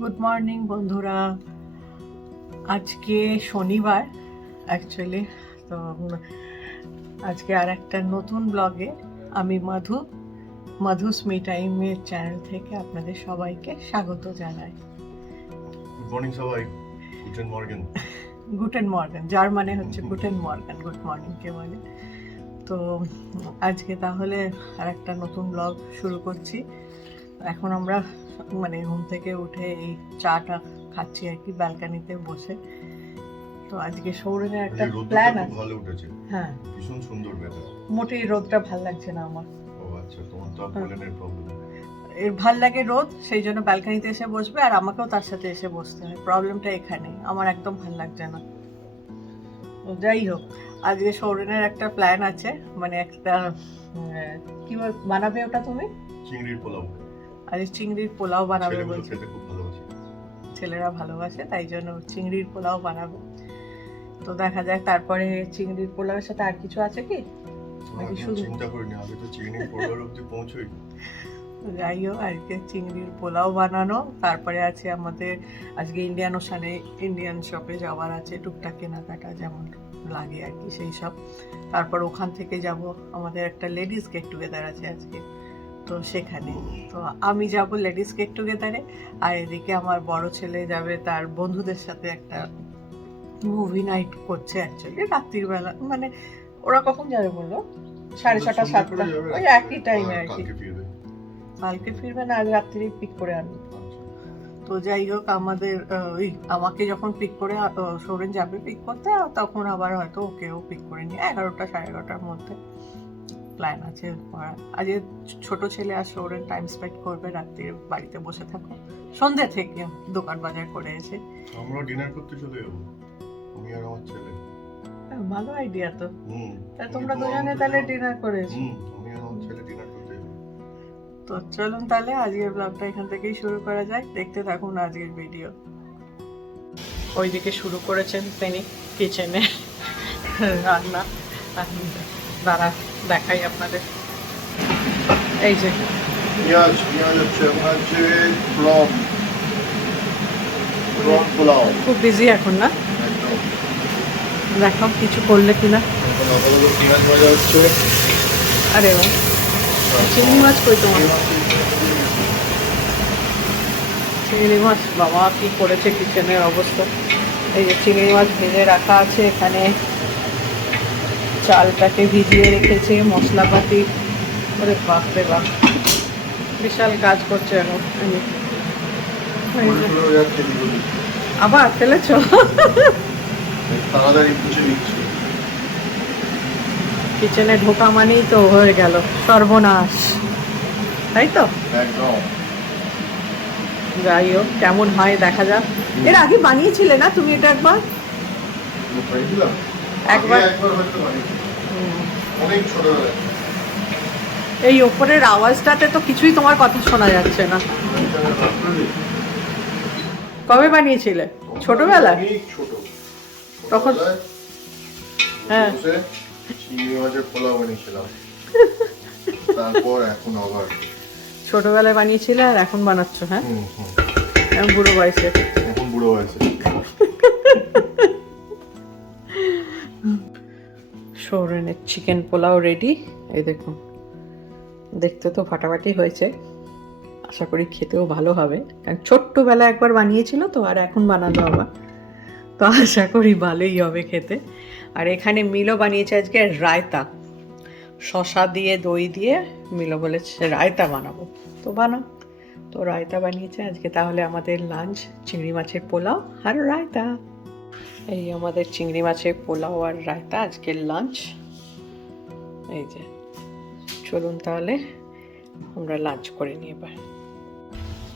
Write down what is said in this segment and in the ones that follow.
Good morning বন্ধুরা। আজকে শনিবার অ্যাকচুয়ালি তো আজকে আর একটা নতুন ব্লগে আমি মাধু মাধু মি টাইমের চ্যানেল থেকে আপনাদের সবাইকে স্বাগত জানাই। গুড মর্নিং সবাই। গুডেন মর্গেন গুটেন মর্গান যার মানে হচ্ছে গুটেন মর্গান গুড মর্নিংকে বলে। তো আজকে তাহলে আর একটা নতুন ব্লগ শুরু করছি। এখন আমরা মানে ঘুম থেকে উঠে এই চাটা খাচ্ছি আর কি ব্যালকানিতে বসে। তো আজকে সৌরনের একটা প্ল্যান আছে। ভালো উঠেছে। হ্যাঁ। ভীষণ সুন্দর ওয়েদার মোটেই রোদটা ভালো লাগছে না আমার। ও আচ্ছা তোমার তো পোলেনের প্রবলেম এর ভালো লাগে রোদ সেই জন্য ব্যালকানিতে এসে বসবে আর আমাকেও তার সাথে এসে বসতে হয়। প্রবলেমটা এখানে আমার একদম ভালো লাগছে না। যাই হোক আজকে সৌরেনের একটা প্ল্যান আছে মানে একটা কি বানাবে ওটা তুমি? চিংড়ির পোলাও। আজকে চিংড়ির পোলাও বানাবে বলছে। ছেলেরা ভালোবাসে তাই জন্য চিংড়ির পোলাও বানাবো। তো দেখা যাক তারপরে চিংড়ির পোলাওয়ের সাথে আর কিছু আছে কি? নাকি শুধু- চিন্তা করিনি আগে তো চিংড়ির পোলাওর অবধি পৌঁছোই। যাই হোক আজকে চিংড়ির পোলাও বানানো। তারপরে আছে আমাদের আজকে ইন্ডিয়ান ওশানে ইন্ডিয়ান শপে যাওয়ার আছে টুকটাক কেনাকাটা যেমন লাগে আর কি সেই সব। তারপর ওখান থেকে যাব। আমাদের একটা লেডিস গেট টুগেদার আছে আজকে। তো সেখানে। তো আমি যাব লেডিস গেট টুগেদারে আর এদিকে আমার বড় ছেলে যাবে তার বন্ধুদের সাথে একটা মুভি নাইট করছে অ্যাকচুয়ালি রাত্রির বেলা। মানে ওরা কখন যাবে বলল? সাড়ে ছটা সাতটা? ওই একই টাইমে আর কি। কালকে ফিরবে। না আজ রাত্রি পিক করে আনবে। আচ্ছা। তো যাই হোক আমাদের ওই আমাকে যখন পিক করে সৌরেন যাবে পিক করতে তখন আবার হয়তো ওকেও পিক করে নিয়ে এগারোটা সাড়ে এগারোটার মধ্যে। প্ল্যান আছে করার। আজ ছোট ছেলে আর সৌরেন টাইম স্পেন্ড করবে রাত্রে বাড়িতে বসে থাকো। সন্ধ্যে থেকে দোকান বাজার করে এসে। আমরা ডিনার করতে চলে যাব আমি আর আমার ছেলে। ভালো আইডিয়া তো। হুম তা তোমরা দুজনে তাহলে ডিনার করে এসো। হুম আমি আর আমার ছেলে ডিনার করতে তো চলুন তাহলে আজকের ব্লগটা এখান থেকেই শুরু করা যায় দেখতে থাকুন আজকের ভিডিও ওইদিকে শুরু করেছেন তিনি কিচেনে রান্না। দাঁড়া দেখাই আপনাদের। এই যে। পেঁয়াজ পেঁয়াজ হচ্ছে হচ্ছে প্রন প্রন পোলাও। খুব বিজি এখন না? দেখো কিছু করলে কিনা। পেঁয়াজ ভাজা হচ্ছে। আরে বাহ। চিংড়ি মাছ কই তোমার? চিংড়ি মাছ বাবা কি করেছে কিচেনের অবস্থা। এই যে চিংড়ি মাছ ভেজে রাখা আছে এখানে। চালটাকে ভিজিয়ে রেখেছে মশলাপাতি। ওরে বাপ রে বাপ। বিশাল কাজ করছে এখন দিগুলি আবার ফেলেছ? কিচেনে ঢোকা মানেই তো হয়ে গেল। সর্বনাশ। তাই তো? একদম। যাই হোক কেমন হয় দেখা যাক। এর আগে বানিয়েছিলে না তুমি এটা একবার? একবার? এই ওপরের আওয়াজটাতে তো কিছুই তোমার কথা শোনা যাচ্ছে না। কবে বানিয়েছিলে? ছোটবেলায়? অনেক ছোট। তখন- ছোটবেলায় হ্যাঁ। ছোটবেলায় বানিয়েছিলে আর এখন বানাচ্ছ হ্যাঁ। এখন বুড়ো বয়সে। এখন বুড়ো হয়েছে সৌরেনের চিকেন পোলাও রেডি এই দেখুন, দেখতে তো ফাটাফাটি হয়েছে। আশা করি খেতেও ভালো হবে। কারণ ছোট্টবেলা একবার বানিয়েছিল তো, আর এখন বানালো আবার। তো আশা করি ভালোই হবে খেতে। আর এখানে মিলো বানিয়েছে আজকে রায়তা। শশা দিয়ে, দই দিয়ে মিলো বলেছে রায়তা বানাবো। তো বানাও। তো রায়তা বানিয়েছে আজকে। তাহলে আমাদের লাঞ্চ চিংড়ি মাছের পোলাও আর রায়তা। এই আমাদের চিংড়ি মাছের পোলাও আর রায়তা আজকের লাঞ্চ এই যে, চলুন তাহলে আমরা লাঞ্চ করে নিই এবার।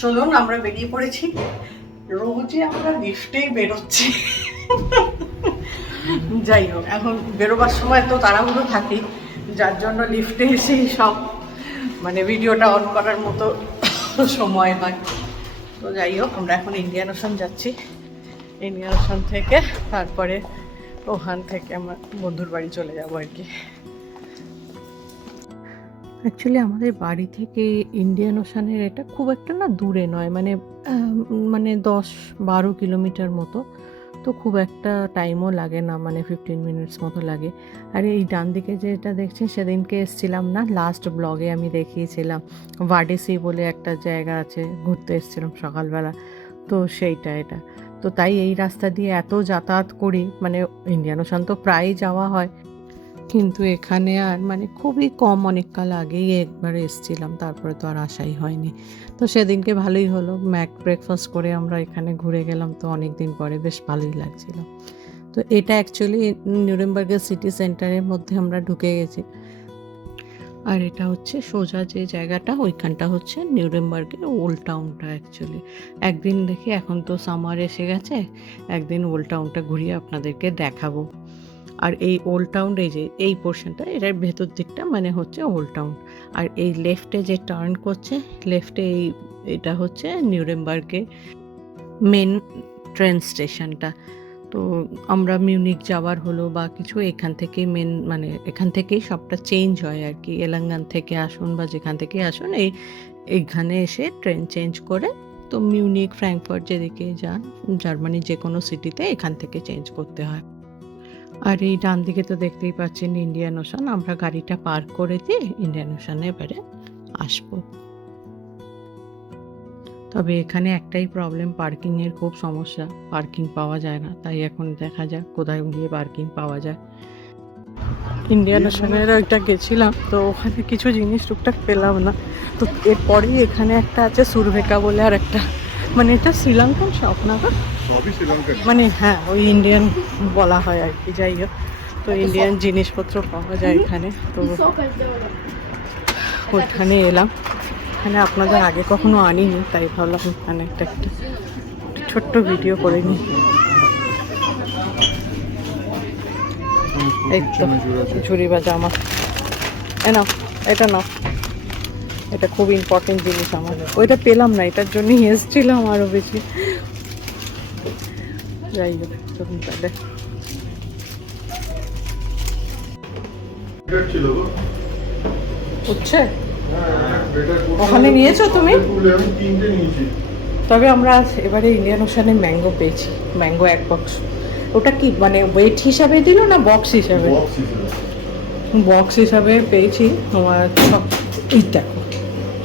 চলুন, আমরা বেরিয়ে পড়েছি। রোজই আমরা লিফটেই বেরোচ্ছি। যাই হোক, এখন বেরোবার সময় তো তাড়াহুড়ো থাকি যার জন্য লিফটে এসেই সব মানে ভিডিওটা অন করার মতো সময় হয়। তো যাই হোক, আমরা এখন ইন্ডিয়ান ওশান যাচ্ছি। ওশান থেকে, তারপরে ওখান থেকে আমার বন্ধুর বাড়ি চলে যাব আর কি। অ্যাকচুয়ালি আমাদের বাড়ি থেকে ইন্ডিয়ান ওশানের এটা খুব একটা না দূরে নয় মানে মানে দশ বারো কিলোমিটার মতো। তো খুব একটা টাইমও লাগে না মানে ফিফটিন মিনিটস মতো লাগে। আর এই ডান দিকে যেটা দেখছেন, সেদিনকে এসেছিলাম না লাস্ট ব্লগে আমি দেখিয়েছিলাম ভাডেসি বলে একটা জায়গা আছে, ঘুরতে এসেছিলাম সকালবেলা। তো সেইটা এটা। তো তাই এই রাস্তা দিয়ে এত যাতায়াত করি মানে ইন্ডিয়ান ওশান তো প্রায়ই যাওয়া হয়। কিন্তু এখানে আর মানে খুবই কম অনেক কাল আগেই একবার এসেছিলাম, তারপরে তো আর আসাই হয়নি। তো সেদিনকে ভালোই হলো, ম্যাক ব্রেকফাস্ট করে আমরা এখানে ঘুরে গেলাম, তো অনেক দিন পরে বেশ ভালোই লাগছিল। তো এটা অ্যাকচুয়ালি নিউরেমবার্গের সিটি সেন্টারের মধ্যে আমরা ঢুকে গেছি। আর এটা হচ্ছে সোজা যে জায়গাটা, ওইখানটা হচ্ছে নিউরেমবার্গের ওল্ড টাউনটা অ্যাকচুয়ালি একদিন দেখি এখন তো সামার এসে গেছে, একদিন ওল্ড টাউনটা ঘুরিয়ে আপনাদেরকে দেখাবো। আর এই ওল্ড টাউন, এই যে এই পোর্শনটা এটার ভেতর দিকটা মানে হচ্ছে ওল্ড টাউন। আর এই লেফটে যে টার্ন করছে লেফটে এই, এটা হচ্ছে নিউরেমবার্গে মেন ট্রেন স্টেশনটা তো আমরা মিউনিক যাওয়ার হলো বা কিছু এখান থেকে মেন মানে এখান থেকেই সবটা চেঞ্জ হয় আর কি। এলাঙ্গান থেকে আসুন বা যেখান থেকে আসুন, এই, এইখানে এসে ট্রেন চেঞ্জ করে তো মিউনিক, ফ্র্যাঙ্কফার্ট যেদিকে যান জার্মানি যে কোনো সিটিতে এখান থেকে চেঞ্জ করতে হয়। আর এই ডান দিকে তো দেখতেই পাচ্ছেন ইন্ডিয়ান ওশান আমরা গাড়িটা পার্ক করে দিয়ে ইন্ডিয়ান ওশানে এবারে আসব। তবে এখানে একটাই প্রবলেম পার্কিংয়ের খুব সমস্যা। পার্কিং পাওয়া যায় না তাই এখন দেখা যাক কোথায় গিয়ে পার্কিং পাওয়া যায়। ইন্ডিয়ান ওশানের ওইটা গেছিলাম তো ওখানে কিছু জিনিস টুকটাক পেলাম না। তো এরপরেই এখানে একটা আছে সুরভেকা বলে আর একটা। মানে এটা শ্রীলঙ্কান শপ না গো? সবই শ্রীলঙ্কার মানে হ্যাঁ ওই ইন্ডিয়ান বলা হয় আর কি যাই হোক। তো ইন্ডিয়ান জিনিসপত্র পাওয়া যায় এখানে তো ওখানে এলাম। এখানে আপনাদের আগে কখনো আনিনি তাই ভাবলাম এখানে একটা একটা ছোট্ট ভিডিও করে নিই। এই তো ঝুড়ি বা জামা। এ নাও এটা নাও। এটা খুব ইম্পর্টেন্ট জিনিস আমার। ওইটা পেলাম না এটার জন্যই এসেছিলাম আরও বেশি। যাই হোক তাহলে। উঠছে ওখানে নিয়েছো তুমি? তবে আমরা এবারে ইন্ডিয়ান ওশানে ম্যাঙ্গো পেয়েছি ম্যাঙ্গো এক বক্স ওটা কি মানে ওয়েট হিসাবে দিল না বক্স হিসাবে? বক্স হিসাবে। পেয়েছি তোমার এই দেখো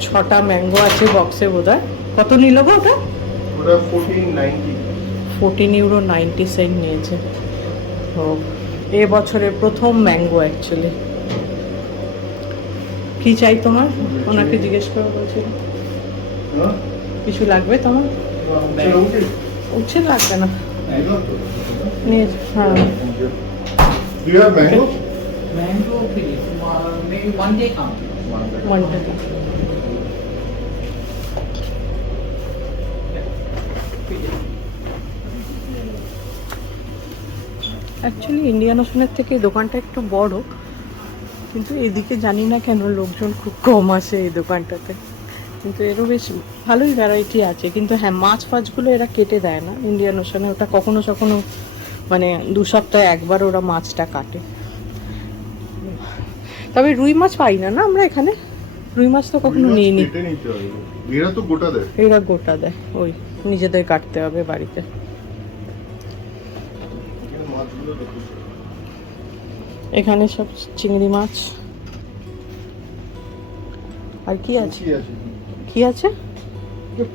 ছটা ম্যাঙ্গো আছে বক্সে বোধ কত নিল গো ওটা? ফোরটিন ইউরো নাইনটি সেন্ট নিয়েছে। তো এ বছরের প্রথম ম্যাঙ্গো অ্যাকচুয়ালি কি চাই তোমার? ওনাকে জিজ্ঞেস করে বলছিল। কিছু লাগবে তোমার? উচ্ছে লাগবে না। নিয়ে হ্যাঁ। One day অ্যাকচুয়ালি ইন্ডিয়ান ওশনের থেকে দোকানটা একটু বড়। কিন্তু এদিকে জানি না কেন লোকজন খুব কম আসে এই দোকানটাতে। কিন্তু এরও বেশ ভালোই ভ্যারাইটি আছে। কিন্তু হ্যাঁ মাছ ফাছগুলো এরা কেটে দেয় না। ইন্ডিয়ান ওশানে ওটা কখনো কখনো মানে দু সপ্তাহে একবার ওরা মাছটা কাটে। তবে রুই মাছ পাই না না আমরা এখানে? রুই মাছ তো কখনো নিতে হবে। এরা তো গোটা দেয়। এরা গোটা দেয় ওই নিজেদের কাটতে হবে বাড়িতে। মাছগুলো। এখানে সব চিংড়ি মাছ। আর কি আছে? কি আছে?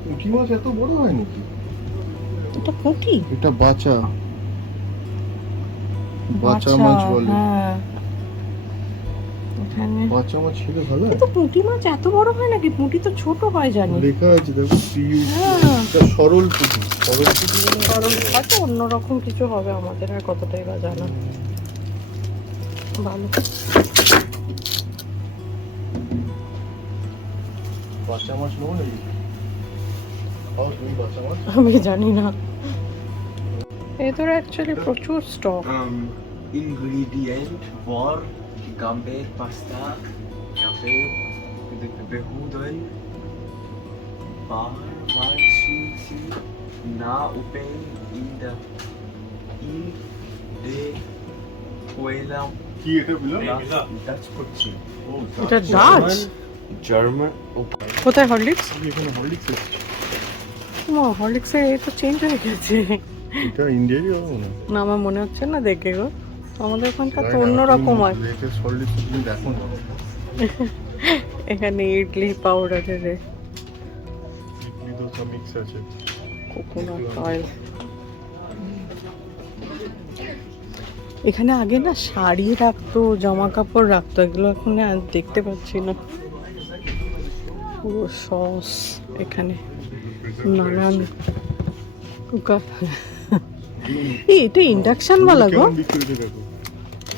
পুঁটি মাছ এত বড় হয় নাকি? এটা পুঁটি? এটা বাচা। বাচা মাছ বলে। হ্যাঁ। মাছ ভালো পুঁটি মাছ এত বড় হয় নাকি? পুঁটি তো ছোট হয় জানি। লেখা আছে দেখো পিউ হ্যাঁ। এটা সরল পুঁটি। সরল পুঁটি মানে কারণ অন্যরকম কিছু হবে আমাদের আর কতটাই বা জানা। ভালো আমি জানি না এদের অ্যাকচুয়ালি প্রচুর stock Um, ingredient var gamber pasta, kaffe, behuden, bar, var, si, na uppe i det, i det, কোয়েলা কি এটা বিলো ডাচ করছি। এটা ডাচ জার্মান কোথায় হরলিক্স এখানে হরলিক্স এসেছে। ও হরলিক্সে এ তো চেঞ্জ হয়ে গেছে। এটা ইন্ডিয়ারই হবে না? না আমার মনে হচ্ছে না দেখে গো। আমাদের ওখানকার তো অন্যরকম হয়। লেটেস্ট হরলিক্স তুমি দেখো না। এখানে ইডলি পাউডারের ইডলি দোসা মিক্স আছে। কোকোনাট অয়েল এখানে আগে না শাড়ি রাখতো জামা কাপড় রাখতো এগুলো এখন আর দেখতে পাচ্ছি না পুরো সস এখানে নানান কুকার এই এটা ইন্ডাকশন वाला গো কেমন বিক্রি হচ্ছে দেখো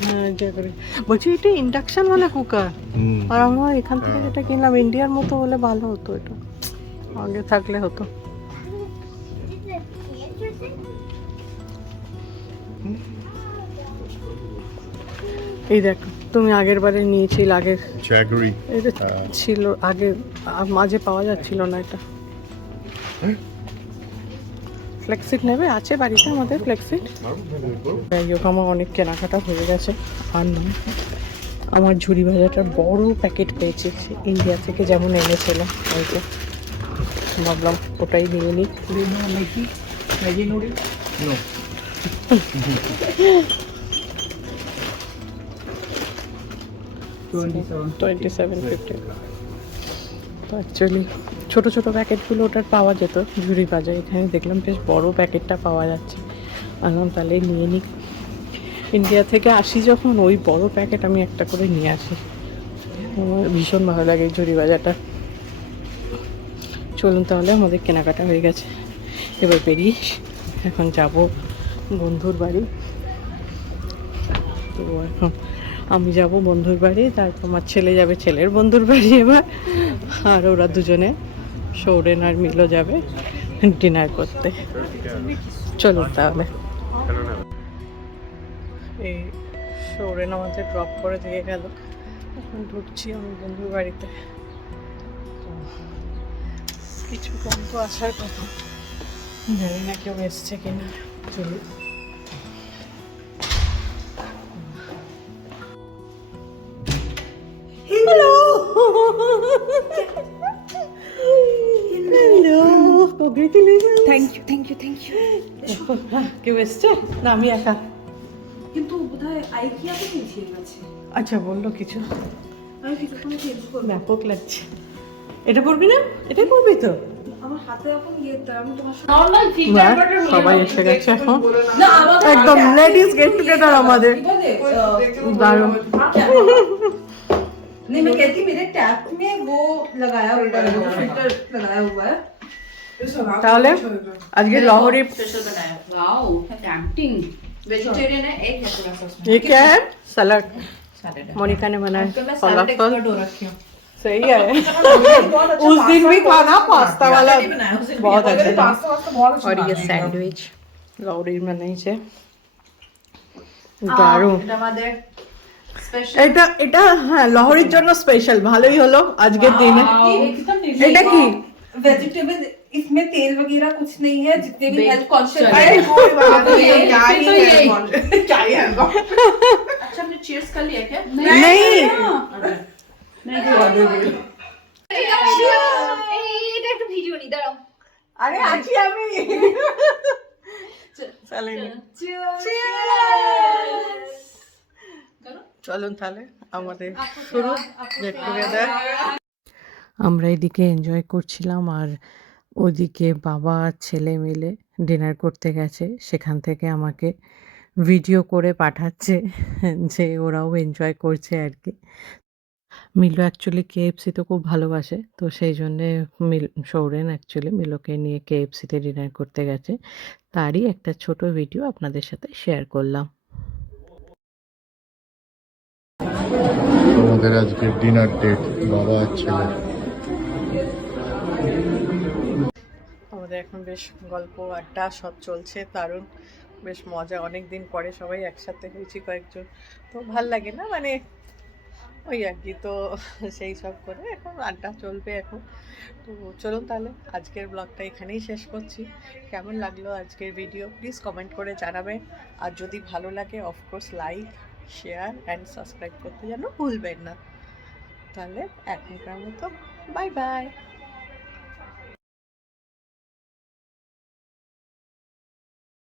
হ্যাঁ যা করে বলছি এটা ইন্ডাকশন वाला কুকার হুম আর আমরা এখান থেকে যেটা কিনলাম ইন্ডিয়ার মতো হলে ভালো হতো এটা আগে থাকলে হতো এই দেখ তুমি আগের বারে নিয়েছিল আগে জ্যাগরি এটা। ছিল আগে মাঝে পাওয়া যাচ্ছিল না এটা। ফ্লেক্সিট নেবে? আছে বাড়িতে আমাদের ফ্লেক্সিট যাই হোক আমার অনেক কেনাকাটা হয়ে গেছে। আর নয় আমার ঝুড়ি ভাজাটার বড় প্যাকেট পেয়েছি। ইন্ডিয়া থেকে যেমন এনেছিল হয়তো। ভাবলাম ওটাই নিয়ে নিই। টোয়েন্টি সেভেন ফিফটি তো অ্যাকচুয়ালি ছোটো ছোটো প্যাকেটগুলো ওটার পাওয়া যেত, ঝুড়ি বাজার। এখানে দেখলাম বেশ বড় প্যাকেটটা পাওয়া যাচ্ছে। আনলাম, তাহলে নিয়ে নিই। ইন্ডিয়া থেকে আসি যখন, ওই বড় প্যাকেট আমি একটা করে নিয়ে আসি। আমার ভীষণ ভালো লাগে ঝুড়ি বাজারটা। চলুন তাহলে, আমাদের কেনাকাটা হয়ে গেছে। এবার বেরিয়ে এখন যাব বন্ধুর বাড়ি। তো এখন আমি যাব বন্ধুর বাড়ি তারপর আমার ছেলে যাবে, ছেলের বন্ধুর বাড়ি এবার। আর ওরা দুজনে সৌরেন আর মিলো যাবে ডিনার করতে। চলুন তাহলে। এই সৌরেন আমাদের ড্রপ করে দিয়ে গেল। এখন ঢুকছি আমি বন্ধুর বাড়িতে। তো কিছু কম তো আসার কথা। জানি না কেউ এসছে কিনা। চলুন। congratulation thank you thank you thank you কেউ এসছে না আমি একা কিন্তু বোধহয় আইকিয়াতে পৌঁছে গেছে আচ্ছা বললো কিছু আমি কিছুক্ষণ চেঞ্জ করবো ব্যাপক লাগছে এটা পড়বি না এটা পড়বি তো আমার হাতে এখন ইয়ে আমি তোমার সাথে Normal বাহ, সবাই এসে গেছে এখন না আমাদের একদম লেডিস গেট টুগেদার আমাদের দারুণ नहीं मैं कहती मेरे टैप में वो लगाया हुआ है वो फिल्टर लगाया हुआ है তাহলে আজকে লহরি स्पेशल बनाया वाओ टेम्पटिंग वेजिटेरियन है एक है थोड़ा सा उसमें ये क्या है सलाद सैलेड है मोनिका ने बनाया आजकल मैं फलाफल सैलेड एक्सपर्ट हो रखी हूँ सही है उस दिन भी खाना पास्ता वाला बहुत अच्छा था और ये सैंडविच लौरी बनाई છે দারুণ এটা আমাদের স্পেশাল এটা এটা হ্যাঁ লহরির জন্য স্পেশাল ভালোই হলো আজকের দিনে एकदम এটা কি वेजिटेबल इसमें तेल वगैरह कुछ नहीं है जितने भी Bake हेल्थ कॉन्शियस चले। है कोई बात नहीं ये- क्या फिर ही तो है यही। क्या ही है अच्छा हमने चीयर्स कर लिया क्या नहीं এটা একটা ভিডিও নি দাঁড়াও আরে আছি আমি চালিনি চলুন তাহলে আমাদের শুরু গেট টুগেদার আমরা এদিকে এনজয় করছিলাম আর ওদিকে বাবা আর ছেলে মিলে ডিনার করতে গেছে। সেখান থেকে আমাকে ভিডিও করে পাঠাচ্ছে যে ওরাও এনজয় করছে আর কি মিলো অ্যাকচুয়ালি কেএফসি তো খুব ভালোবাসে, তো সেই জন্যে মিল, সৌরেন অ্যাকচুয়ালি মিলোকে নিয়ে কেএফসিতে ডিনার করতে গেছে। তারই একটা ছোট ভিডিও আপনাদের সাথে শেয়ার করলাম। আমাদের আজকে ডিনার ডেট বাবা ছেলে। আমাদের এখন বেশ গল্প আড্ডা সব চলছে, দারুণ। বেশ মজা অনেক দিন পরে সবাই একসাথে হয়েছি কয়েকজন। তো ভালো লাগে না? মানে ওই আর কি, তো সেই সব করে এখন আড্ডা চলবে এখন। তো চলুন তাহলে, আজকের ব্লগটা এখানেই শেষ করছি। কেমন লাগল আজকের ভিডিও? প্লিজ কমেন্ট করে জানাবেন। আর যদি ভালো লাগে of course like share and subscribe করতে যেন ভুলবেন না। তাহলে এখনকার মতো বাই বাই